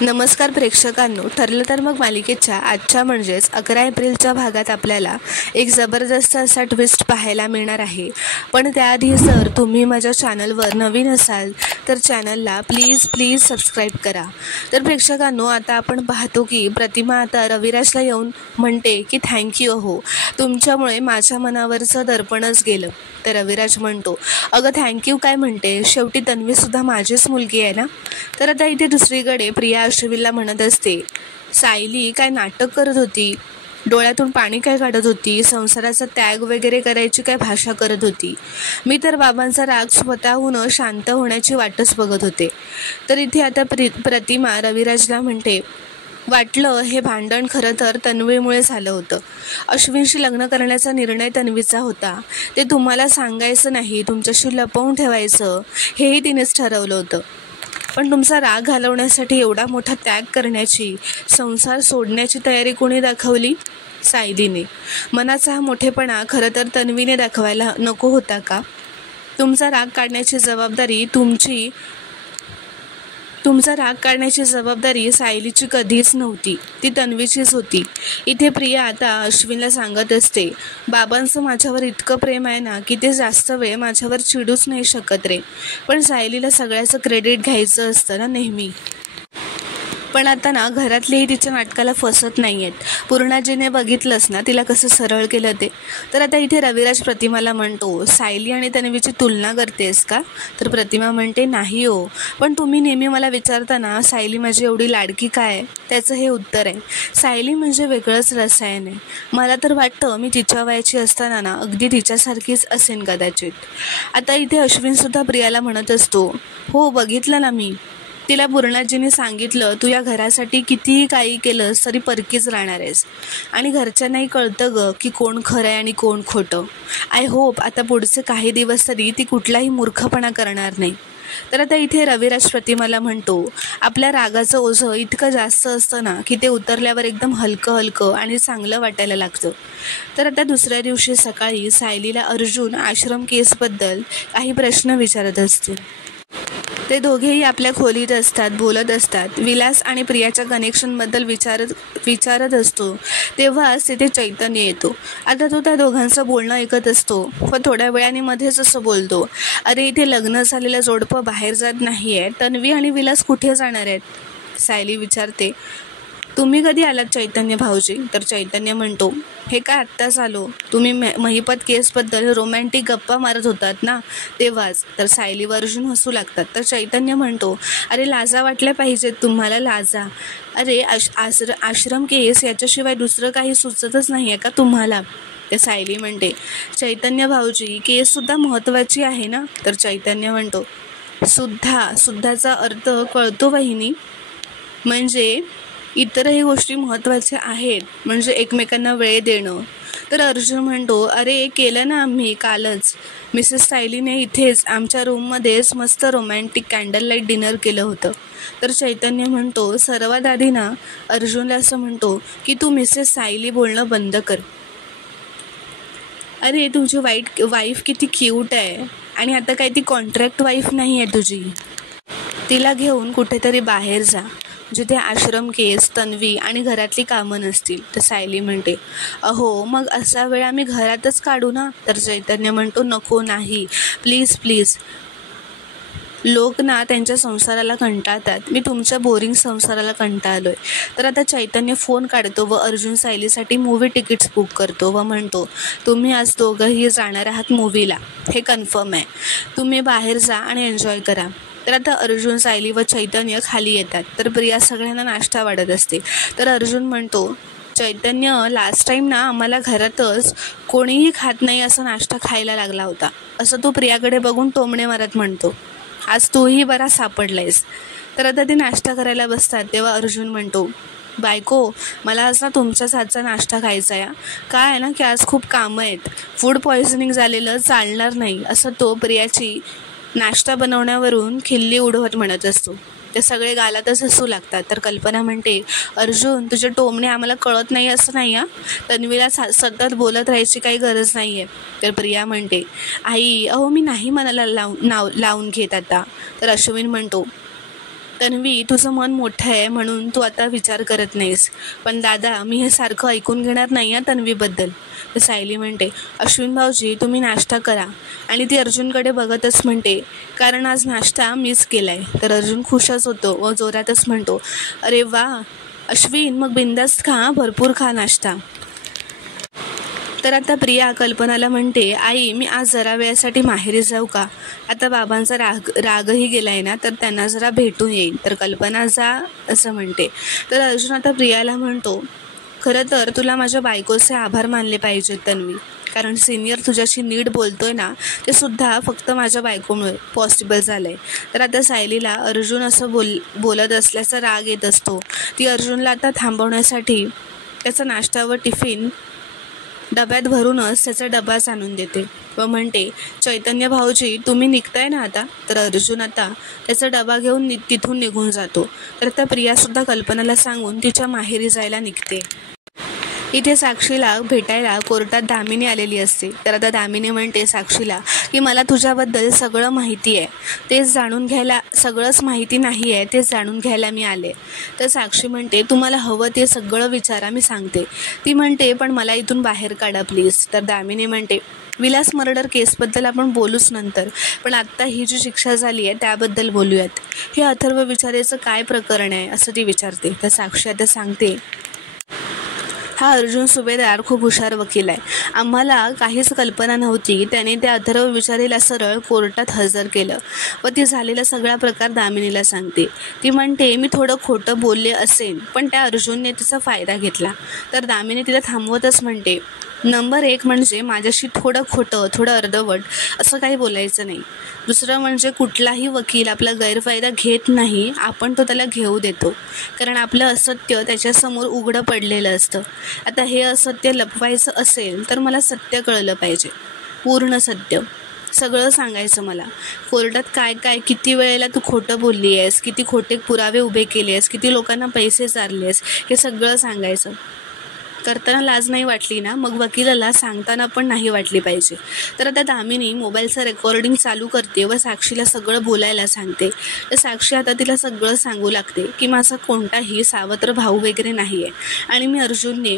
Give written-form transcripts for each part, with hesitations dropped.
नमस्कार प्रेक्षकांनो, ठरलं तर मग मालिकेच्या आजच्या म्हणजेच 11 एप्रिलच्या भागात आपल्याला एक जबरदस्त असा ट्विस्ट पाहायला मिळणार आहे. पण त्याआधी जर तुम्ही माझ्या चॅनलवर नवीन असाल तर चॅनलला प्लीज सबस्क्राईब करा. तर प्रेक्षकांनो, आता आपण पाहतो की प्रतिमा आता रविराजला येऊन म्हणते की थँक्यू हो, तुमच्यामुळे माझ्या मनावरचं दर्पणच गेलं. तर रविराज म्हणतो, अगं थँक्यू काय म्हणते, शेवटी तन्वीसुद्धा माझीच मुलगी आहे ना. तर आता इथे दुसरीकडे प्रिया अश्विनला म्हणत असते, सायली काय नाटक करत होती, डोळ्यातून पाणी काय काढत होती, संसाराचा त्याग वगैरे करायची काय भाषा करत होती. मी तर बाबांचा राग स्वतःहून शांत होण्याची वाटच बघत होते. तर इथे आता प्रतिमा रविराजला म्हणते, वाटलं हे भांडण खरं तर तन्वीमुळे झालं होतं. अश्विनशी लग्न करण्याचा निर्णय तन्वीचा होता. ते तुम्हाला सांगायचं नाही, तुमच्याशी लपवून ठेवायचं, हेही तिनेच ठरवलं होतं. पण तुमचा राग घालवण्यासाठी एवढा मोठा त्याग करण्याची, संसार सोडण्याची तयारी कोणी दाखवली? सायलीने. मनाचा हा मोठेपणा खरं तर तन्वीने दाखवायला नको होता का? तुमचा राग काढण्याची जबाबदारी सायलीची कधीच नव्हती, ती तन्वीचीच होती. इथे प्रिया आता अश्विनला सांगत असते, बाबांचं माझ्यावर इतकं प्रेम आहे ना की ते जास्त वेळ माझ्यावर चिडूच नाही शकत रे. पण सायलीला सगळ्याचं क्रेडिट घ्यायचं असतं ना नेहमी. पण आता ना घरातलेही तिच्या नाटकाला फसत नाही आहेत. पूर्णाजीने बघितलंच ना तिला कसं सरळ केलं ते. तर आता इथे रविराज प्रतिमाला म्हणतो, सायली आणि तन्वीची तुलना करतेस का? तर प्रतिमा म्हणते, नाही हो, पण तुम्ही नेहमी मला विचारता ना सायली माझी एवढी लाडकी काय, त्याचं हे उत्तर आहे. सायली म्हणजे वेगळंच रसायन आहे. मला तर वाटतं मी तिच्या वयाची असताना ना अगदी तिच्यासारखीच असेन कदाचित. आता इथे अश्विनसुद्धा प्रियाला म्हणत असतो, हो बघितलं ना मी, तिला पूर्णाजीने सांगितलं, तू या घरासाठी कितीही काही केलंस तरी परकीच राहणार आहेस. आणि घरच्यांनाही कळतं ग की कोण खरं आहे आणि कोण खोटं. आय होप आता पुढचे काही दिवस तरी ती कुठलाही मूर्खपणा करणार नाही. तर आता इथे रविराज प्रतिमाला म्हणतो, आपल्या रागाचं ओझं इतकं जास्त असतं ना की ते उतरल्यावर एकदम हलकं आणि चांगलं वाटायला लागतं. तर आता दुसऱ्या दिवशी सकाळी सायलीला अर्जुन आश्रम केसबद्दल काही प्रश्न विचारत असतील. ते दोघेही आपल्या खोलीत असतात, बोलत असतात. विलास आणि प्रियाच्या कनेक्शनबद्दल विचारत असतो तेव्हाच तिथे चैतन्य येतो. आता तो त्या दोघांचं बोलणं ऐकत असतो व थोड्या वेळाने मध्येच असं बोलतो, अरे इथे लग्न झालेलं जोडपं बाहेर जात नाही आहे, तन्वी आणि विलास कुठे जाणार आहेत? सायली विचारते, तुम्ही कधी आलात चैतन्य भाऊजी? तर चैतन्य म्हणतो, हे काय आत्ताच आलो, तुम्ही महिपत केसबद्दल रोमॅन्टिक गप्पा मारत होतात ना तेव्हाच. तर सायली व अर्जुन हसू लागतात. तर चैतन्य म्हणतो, अरे लाजा वाटल्या पाहिजेत तुम्हाला, लाजा. अरे आश्रम केस याच्याशिवाय दुसरं काही सुचतच नाही आहे का तुम्हाला? ते सायली म्हणते, चैतन्य भाऊजी केससुद्धा महत्त्वाची आहे ना. तर चैतन्य म्हणतो, सुद्धाचा अर्थ कळतो वहिनी, म्हणजे इतरही गोष्टी महत्त्वाच्या आहेत, म्हणजे एकमेकांना वेळ देणं. तर अर्जुन म्हणतो, अरे केलं ना आम्ही कालच, मिसेस सायलीने इथेच आमच्या रूममध्येच मस्त रोमॅन्टिक कॅन्डल लाईट डिनर केलं होतं. तर चैतन्य म्हणतो, सर्वात आधी ना अर्जुनला असं म्हणतो की तू मिसेस सायली बोलणं बंद कर. अरे तुझी वाईफ किती क्यूट आहे, आणि आता काही ती कॉन्ट्रॅक्ट वाईफ नाही आहे तुझी. तिला घेऊन कुठेतरी बाहेर जा, जिथे आश्रम केस, तन्वी आणि घरातली कामं नसतील. तर सायली म्हणते, अहो मग असा वेळ आम्ही घरातच काढू ना. तर चैतन्य म्हणतो, नको नाही, प्लीज. लोक ना त्यांच्या संसाराला कंटाळतात, मी तुमच्या बोरिंग संसाराला कंटाळलोय. तर आता चैतन्य फोन काढतो व अर्जुन सायलीसाठी मूवी तिकीट्स बुक करतो व म्हणतो, तुम्ही आज दोघंही जाणार आहात मूवीला, हे कन्फर्म आहे, तुम्ही बाहेर जा आणि एन्जॉय करा. तर आता अर्जुन, सायली व चैतन्य खाली येतात. तर प्रिया सगळ्यांना नाश्ता वाढत असते. तर अर्जुन म्हणतो, चैतन्य लास्ट टाईम ना आम्हाला घरातच कोणीही खात नाही असा नाश्ता खायला लागला होता, असं तो प्रियाकडे बघून टोमणे मारत म्हणतो, आज तूही बरा सापडलायस. तर आता ते नाश्ता करायला बसतात तेव्हा अर्जुन म्हणतो, बायको मला आज ना तुमच्याच हातचा नाश्ता खायचा आहे. काय आहे ना की आज खूप कामं आहेत, फूड पॉयझनिंग झालेलं चालणार नाही, असं तो प्रियाची नाश्ता बनवण्यावरून खिल्ली उडवत म्हणत असतो. ते सगळे गालातच हसू लागतात. तर कल्पना म्हणते, अर्जुन तुझे टोमणे आम्हाला कळत नाही असं नाही हा, तन्वीला सतत बोलत राहायची काही गरज नाही आहे. तर प्रिया म्हणते, आई अहो मी नाही मनाला लावून घेत आता. तर अश्विन म्हणतो, तन्वी, तुझं मन मोठं आहे म्हणून तू आता विचार करत नाहीस, पण दादा मी हे सारखं ऐकून घेणार नाही या तन्वीबद्दल. तर सायली म्हणते, अश्विन भाऊजी तुम्ही नाश्ता करा. आणि ती अर्जुनकडे बघतच म्हणते, कारण आज नाश्ता मीच केलाय. तर अर्जुन खुशच होतो व जोरातच म्हणतो, अरे वा अश्विन, मग बिंदास्त खा, भरपूर खा नाश्ता. तर आता प्रिया कल्पनाला म्हणते, आई मी आज जरा वेळासाठी माहेरी जाऊ का? आता बाबांचा रागही गेलाय ना, तर त्यांना जरा भेटून येईल. तर कल्पना जा असं म्हणते. तर अर्जुन आता प्रियाला म्हणतो, खरं तर तुला माझ्या बायकोचे आभार मानले पाहिजेत तन्वी, कारण सिनियर तुझ्याशी नीट बोलतोय ना, ते सुद्धा फक्त माझ्या बायकोमुळे पॉसिबल झालंय. तर आता सायलीला अर्जुन असं बोलत असल्याचा राग येत असतो. ती अर्जुनला आता थांबवण्यासाठी त्याचा नाश्ता व टिफिन डब्यात भरूनच त्याचा डबाच आणून देते व म्हणते, चैतन्य भाऊजी तुम्ही निघताय ना आता? तर अर्जुन आता त्याचा डबा घेऊन तिथून निघून जातो. तर त्या प्रियासुद्धा कल्पनाला सांगून तिच्या माहेरी जायला निघते. इथे साक्षीला भेटायला कोर्टात दामिनी आलेली असते. तर आता दामिनी म्हणते साक्षीला की मला तुझ्याबद्दल सगळं माहिती आहे, तेच जाणून घ्यायला, सगळंच माहिती नाही आहे तेच जाणून घ्यायला मी आले. तर साक्षी म्हणते, तुम्हाला हवं ते सगळं विचारा, मी सांगते. ती म्हणते, पण मला इथून बाहेर काढा प्लीज. तर दामिनी म्हणते, विलास मर्डर केसबद्दल आपण बोलूच नंतर, पण आत्ता ही जी शिक्षा झाली आहे त्याबद्दल बोलूयात. हे अथर्व विचारेचं काय प्रकरण आहे असं ती विचारते. तर साक्षी आता सांगते, हा अर्जुन सुभेदार खूप हुशार वकील आहे. आम्हाला काहीच कल्पना नव्हती. त्याने त्या अथर्व विचारीला सरळ कोर्टात हजर केलं व ती झालेला सगळा प्रकार दामिनीला सांगते. ती म्हणते, मी थोडं खोटं बोलले असेल, पण त्या अर्जुनने तिचा फायदा घेतला. तर दामिनी तिला थांबवतच म्हणते, नंबर 1 म्हणजे माझ्याशी थोडं खोटं, थोडं अर्धवट असं काही बोलायचं नाही. दुसरं म्हणजे कुठलाही वकील आपला गैरफायदा घेत नाही, आपण तो त्याला घेऊ देतो, कारण आपलं असत्य त्याच्यासमोर उघडं पडलेलं असतं. आता हे असत्य लपवायचं असेल तर मला सत्य कळलं पाहिजे, पूर्ण सत्य सगळं सांगायचं मला. कोर्टात काय काय किती वेळेला तू खोटं बोलली आहेस, किती खोटे पुरावे उभे केले आहेस, किती लोकांना पैसे चारले आहेस, हे सगळं सांगायचं. करताना लाज नाही वाटली ना, मग वकिलाला सांगताना पण नाही वाटली पाहिजे. तर आता दामिनी मोबाईलचं रेकॉर्डिंग चालू करते व साक्षीला सगळं बोलायला सांगते. तर साक्षी आता तिला सगळं सांगू लागते की माझा कोणताही सावत्र भाऊ वगैरे नाही आहे आणि मी अर्जुनने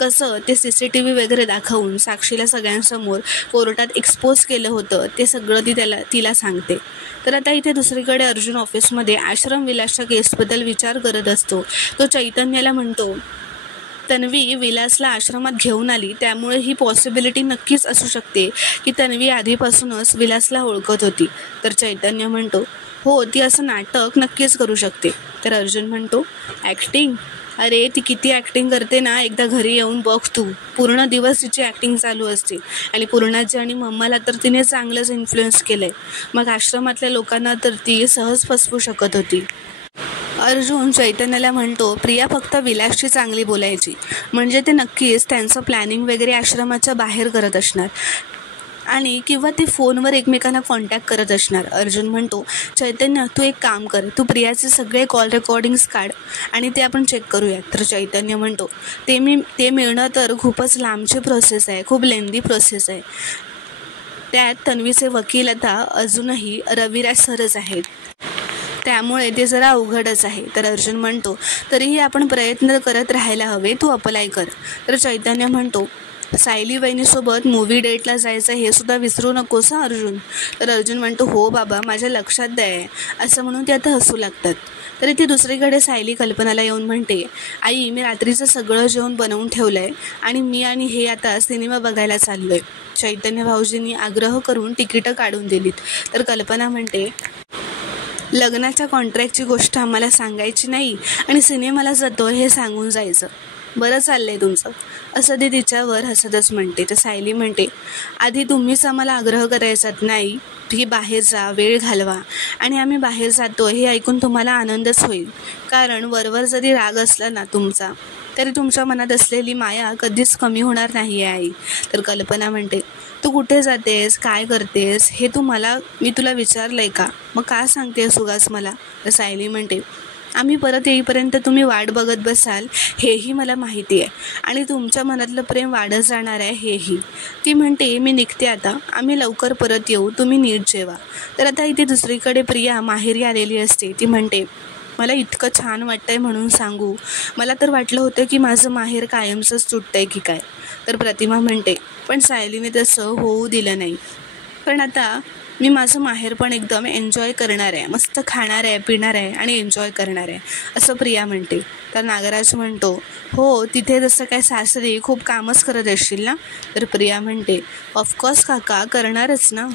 कसं ते CCTV वगैरे दाखवून साक्षीला सगळ्यांसमोर कोर्टात एक्सपोज केलं होतं ते सगळं तिला सांगते. तर आता इथे दुसरीकडे अर्जुन ऑफिसमध्ये आश्रम विलासच्या केसबद्दल विचार करत असतो. तो चैतन्याला म्हणतो, तन्वी विलासला आश्रमात घेऊन आली, त्यामुळे ही पॉसिबिलिटी नक्कीच असू शकते की तन्वी आधीपासूनच विलासला ओळखत होती. तर चैतन्य म्हणतो, हो ती असं नाटक नक्कीच करू शकते. तर अर्जुन म्हणतो, ॲक्टिंग? अरे ती किती ॲक्टिंग करते ना, एकदा घरी येऊन बघ तू. पूर्ण दिवस तिची ॲक्टिंग चालू असते आणि पूर्णाजी आणि मम्माला तर तिने चांगलंच इन्फ्लुएन्स केलं आहे. मग आश्रमातल्या लोकांना तर ती सहज फसवू शकत होती. अर्जुन चैतन्याला म्हणतो, प्रिया फक्त विलासची चांगली बोलायची, म्हणजे ते नक्कीच त्यांचं प्लॅनिंग वगैरे आश्रमाच्या बाहेर करत असणार आणि किंवा ते फोनवर एकमेकांना कॉन्टॅक्ट करत असणार. अर्जुन म्हणतो, चैतन्य तू एक काम कर, तू प्रियाचे सगळे कॉल रेकॉर्डिंग्स काढ आणि ते आपण चेक करूयात. तर चैतन्य म्हणतो, ते मिळणं तर खूपच लांबची प्रोसेस आहे, खूप लेंदी प्रोसेस आहे. त्यात तन्वीचे वकील आता अजूनही रविराज सरच आहेत, त्यामुळे ते जरा अवघडच आहे. तर अर्जुन म्हणतो, तरीही आपण प्रयत्न करत राहायला हवे, तू अप्लाय कर. तर चैतन्य म्हणतो, सायली वहिनीसोबत मूवी डेटला जायचं हे सुद्धा विसरू नकोस हां अर्जुन. तर अर्जुन म्हणतो, हो बाबा माझ्या लक्षात आहे, असं म्हणून ते आता हसू लागतात. तर इथे दुसरीकडे सायली कल्पनाला येऊन म्हणते, आई मी रात्रीचं सगळं जेवण बनवून ठेवलं आहे आणि मी आणि हे आता सिनेमा बघायला चाललो आहे. चैतन्य भाऊजींनी आग्रह करून तिकीटं काढून दिलीत. तर कल्पना म्हणते, लग्नाच्या कॉन्ट्रॅक्टची गोष्ट आम्हाला सांगायची नाही आणि सिनेमाला जातो हे सांगून जायचं, बरं चाललंय तुमचं, असं ते तिच्यावर हसतच म्हणते. तर सायली म्हणते, आधी तुम्हीच आम्हाला आग्रह करायचात नाही की बाहेर जा, वेळ घालवा, आणि आम्ही बाहेर जातो हे ऐकून तुम्हाला आनंदच होईल, कारण वरवर जरी राग असला ना तुमचा, तरी तुमच्या मनात असलेली माया कधीच कमी होणार नाही आहे आई. तर कल्पना म्हणते, तू कुठे जातेस, काय करतेस, हे मी तुला विचारलंय का, मग का सांगतेस उगाच मला. तर सायली म्हणते, आम्ही परत येईपर्यंत तुम्ही वाट बघत बसाल हेही मला माहिती आहे आणि तुमच्या मनातलं प्रेम वाढत जाणार आहे हेही. ती म्हणते, मी निघते आता, आम्ही लवकर परत येऊ, तुम्ही नीट जेवा. तर आता इथे दुसरीकडे प्रिया माहेरी आलेली असते. ती म्हणते, मला इतकं छान वाटतंय म्हणून सांगू. मला तर वाटलं होतं की माझं माहेर कायमचंच तुटतंय की काय. तर प्रतिमा म्हणते, पण सायलीने तसं होऊ दिलं नाही. पण आता मी माझं माहेर पण एकदम एन्जॉय करणार आहे, मस्त खाणार आहे, पिणार आहे आणि एन्जॉय करणार आहे, असं प्रिया म्हणते. तर नागराज म्हणतो, हो तिथे जसं काय सासरी खूप कामच करत असशील ना. तर प्रिया म्हणते, ऑफकोर्स काका, करणारच ना.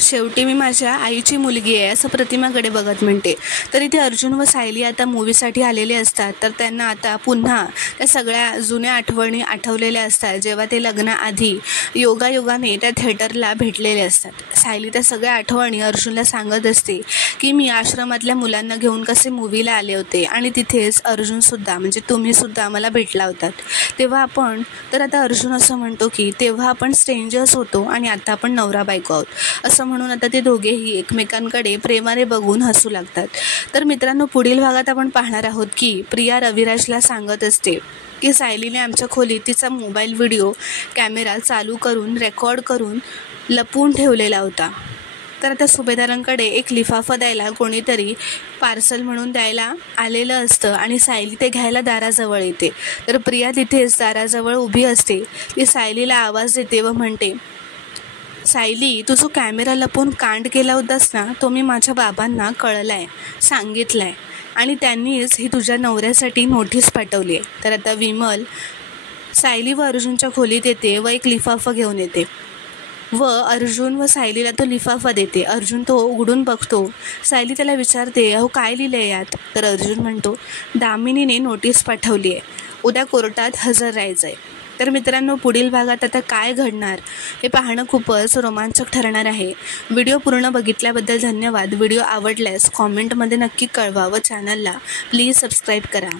शेवटी मी माझ्या आईची मुलगी आहे, असं प्रतिमाकडे बघत म्हणते. तर इथे अर्जुन व सायली आता मूवीसाठी आलेले असतात. तर त्यांना आता पुन्हा त्या सगळ्या जुन्या आठवणी आठवलेल्या असतात, जेव्हा ते लग्नाआधी योगायोगाने त्या थिएटरला भेटलेले असतात. सायली त्या सगळ्या आठवणी अर्जुनला सांगत असते की मी आश्रमातल्या मुलांना घेऊन कसे मूवीला आले होते आणि तिथेच अर्जुनसुद्धा, म्हणजे तुम्हीसुद्धा मला भेटला होतात तेव्हा आपण. तर आता अर्जुन असं म्हणतो की तेव्हा आपण स्ट्रेंजर्स होतो आणि आता आपण नवरा बायको आहोत, असं म्हणून आता ते दोघेही एकमेकांकडे प्रेमाने बघून हसू लागतात. तर मित्रांनो, पुढील भागात आपण पाहणार आहोत की प्रिया रविराजला सांगत असते की सायलीने आमच्या खोलीत तिचा मोबाईल व्हिडिओ कॅमेरा चालू करून रेकॉर्ड करून लपवून ठेवलेला होता. तर आता सुभेदारांकडे एक लिफाफा द्यायला कोणीतरी पार्सल म्हणून द्यायला आलेलं असतं आणि सायली ते घ्यायला दाराजवळ येते. तर प्रिया तिथेच दाराजवळ उभी असते. ती सायलीला आवाज देते व म्हणते, सायली, तू जो कॅमेरा लपवून कांड केला होतास ना, तो मी माझ्या बाबांना कळलाय, सांगितलाय आणि त्यांनीच ही तुझ्या नवऱ्यासाठी नोटीस पाठवली आहे. तर आता विमल सायली व अर्जुनच्या खोलीत येते व एक लिफाफा घेऊन येते व अर्जुन व सायलीला तो लिफाफा देते. अर्जुन तो उघडून बघतो. सायली त्याला विचारते, अहो काय लिहिलं आहे यात. तर अर्जुन म्हणतो, दामिनीने नोटीस पाठवली आहे, उद्या कोर्टात हजर राहायचं आहे. तर मित्रांनो, पुढील भागात आता काय घडणार हे पाहणं खूपच रोमांचक ठरणार आहे. व्हिडिओ पूर्ण बघितल्याबद्दल धन्यवाद. व्हिडिओ आवडल्यास कॉमेंटमध्ये नक्की कळवा व चॅनलला प्लीज सबस्क्राईब करा.